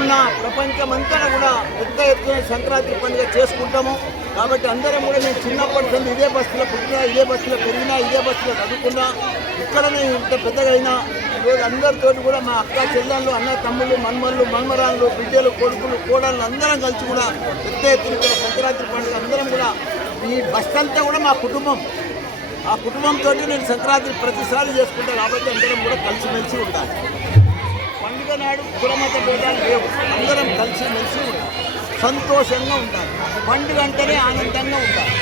ఉన్న ప్రపంచమంతా కూడా పెద్ద ఎత్తున సంక్రాంతి పండుగ చేసుకుంటాము. కాబట్టి అందరం కూడా నేను చిన్నప్పటి నుండి ఇదే బస్సులో పుట్టినా ఇదే బస్సులో పెరిగినా ఇదే బస్సులో చదువుకున్నా ఇక్కడ నేను ఇంత పెద్దగా అయినా ఈరోజు అందరితో కూడా మా అక్క చెల్లెళ్ళు అన్న తమ్ముళ్ళు మన్మళ్ళు మన్మరాళ్ళు బిడ్డలు కొడుకులు కోడళ్ళు అందరం కలిసి కూడా పెద్ద ఎత్తున సంక్రాంతి పండుగ అందరం కూడా ఈ బస్ అంతా కూడా మా కుటుంబం. ఆ కుటుంబంతో నేను సంక్రాంతి ప్రతిసారి చేసుకుంటాను కాబట్టి అందరం కూడా కలిసిమెలిసి ఉండాలి. పండుగ నాడు కులమత భేదాలు లేవు. అందరం కలిసి మెలిసి సంతోషంగా ఉంటారు పండుగ అంటేనే ఆనందంగా ఉంటారు